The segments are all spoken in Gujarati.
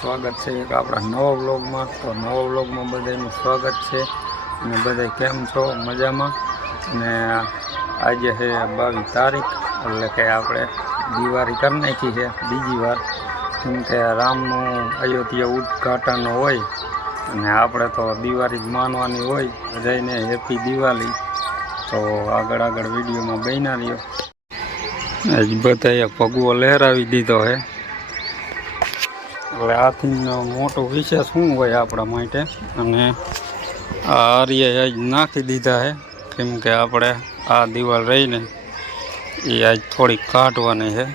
સ્વાગત છે એક આપણા નવા વ્લોગમાં. તો નવા વ્લોગમાં બધાનું સ્વાગત છે અને બધા કેમ છો? મજામાં. અને આજે છે 22 તારીખ, એટલે કે આપણે દિવાળી કરી નાખી છે બીજી વાર, કેમ કે રામનું અયોધ્યા ઉદ્ઘાટન હોય અને આપણે તો દિવાળી જ માનવાની હોય. બધાને હેપી દિવાળી. તો આગળ વિડીયોમાં બન્યા રહ્યો. આજ બધાએ ભગવો લહેરાવી દીધો છે. એટલે આથી મોટો વિશેષ શું હોય આપણા માટે. અને આ આર્યા આજ નાખી દીધા છે, કેમ કે આપણે આ દિવાળ રહીને એ આજ થોડીક કાઢવાની છે.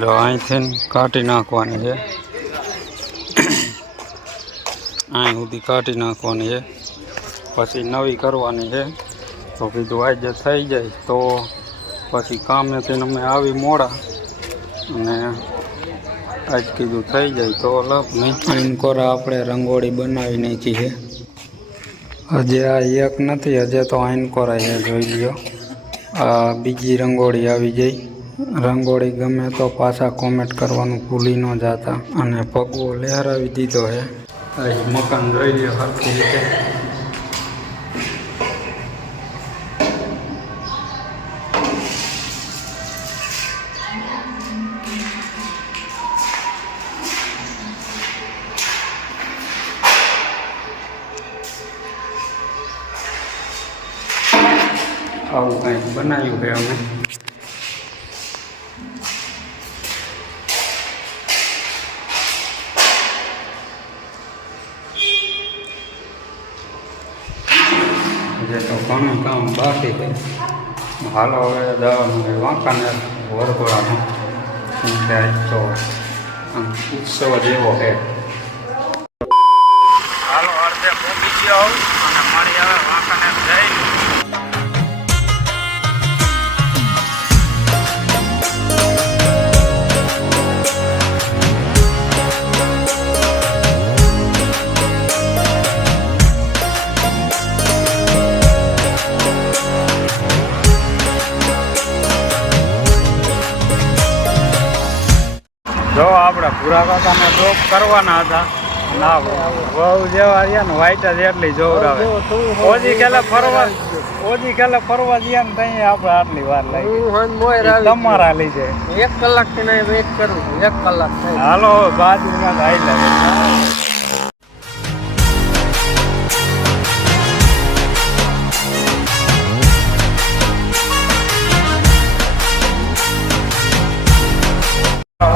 જો અહીંથી કાઢી નાખવાની છે, અહીં સુધી કાઢી નાખવાની છે, પછી નવી કરવાની છે. તો કીધું આજે થઈ જાય તો પછી કામેથી અમે આવી મોડા, અને આજ કીધું થઈ જાય તો લાભ નહીં. આઈનકોરા આપણે રંગોળી બનાવી નાખી છે. હજે આ એક નથી, હજે તો આઈનકોરા છે. જોઈ લ્યો, આ બીજી રંગોળી આવી ગઈ. રંગોળી ગમે તો પાછા કોમેન્ટ કરવાનું ભૂલી ન જતા. અને ભગવો લહેરાવી દીધો છે. મકાન જોઈ લ્યો સરખી રીતે. આવું કંઈક બનાવ્યું છે અમે. જે તો ઘણું કામ બાકી છે. હાલો હવે જવાનું છે વાંકાને વરઘોડામાં, કેમ કે આજ તો ઉત્સવ જેવો છે. હાલો અડધે પહોંચી ગયો અને મારી હવે વાંકાને જઈ. જો આપણે ભૂરા કાકાને ડ્રોપ કરવાના હતા. ના બહુ જેવા રહ્યા ને વાઈટ જ એટલી જોવરાવે. ઓજી ખેલે ફરવા ગયા ને ત્યાં આપણે આટલી વાર લાગી. તમારા લીધે 1 કલાકથી નહીં વેઇટ કરું છું. 1 કલાક થાય. હાલો બાજુમાં આવી લાગે.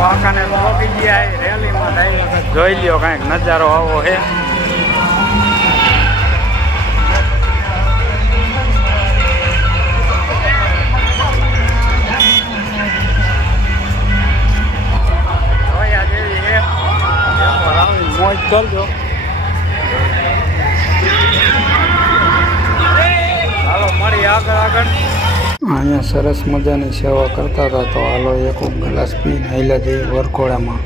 વાંકાને પહોંચી ગયા રેલીમાં થઈ. જોઈ લ્યો કાંઈક નજારો આવો છે. જોયા જેવી છે. મોજ કરજો. હાલો મળી આગળ. અહીંયા સરસ મજાની સેવા કરતા હતા. તો હાલો એક ગ્લાસ પીને હાલ્યા જઈએ વરઘોડામાં.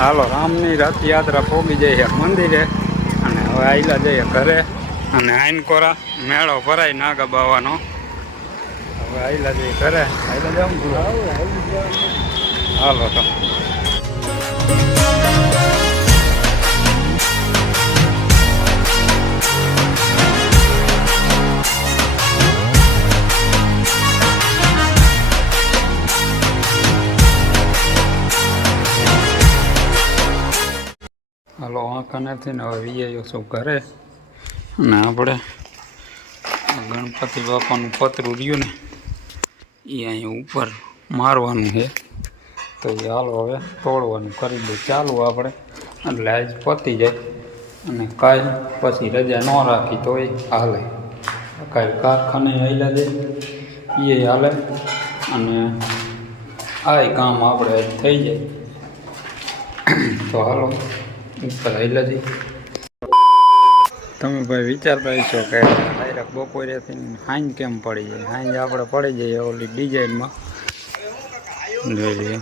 હાલો રામની રથયાત્રા પોગી જઈએ મંદિરે અને હવે આયલા જઈએ ઘરે અને આઈનકોરા મેળો ભરાય નાગા બાવાનો હવે આયલા જઈએ ઘરે આયલા જાઉં હાલો તો હાલો વાંકાનેરથી ને હવે વીઆઈઓ શું ઘરે અને આપણે ગણપતિ બાપાનું પતરું રહ્યું ને એ અહીં ઉપર મારવાનું છે તો એ હાલો હવે તોડવાનું કરી દે ચાલુ આપણે એટલે આજ પતી જાય અને કાંઈ પછી રજા ન રાખી તો એ હાલે કાંઈ કારખાને આવેલા દે એ હાલે અને આ કામ આપણે થઈ જાય તો હાલો ઉપર આવેલા તમે ભાઈ વિચારતા હશો કે ડાયરેક્ટ બપોરેથી હાંજ કેમ પડી જાય હાંજ આપણે પડી જઈએ ઓલી ડિઝાઇનમાં જોઈ લઈએ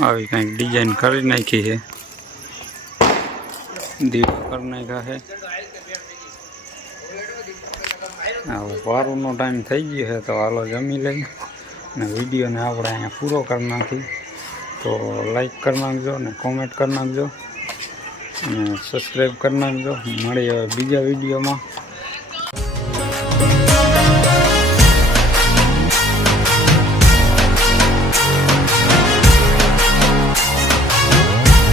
આવી કંઈક ડિઝાઇન કરી નાખી છે દીવા કરી નાખ્યા છે હવે વારુંનો ટાઈમ થઈ ગયો છે તો હાલો જમી લઈ અને વિડીયોને આપણે અહીંયા પૂરો કરી નાખી તો લાઈક કરી નાખજો ને કોમેન્ટ કરી નાખજો અને સબસ્ક્રાઈબ કરી નાખજો મળીએ હવે બીજા વિડીયોમાં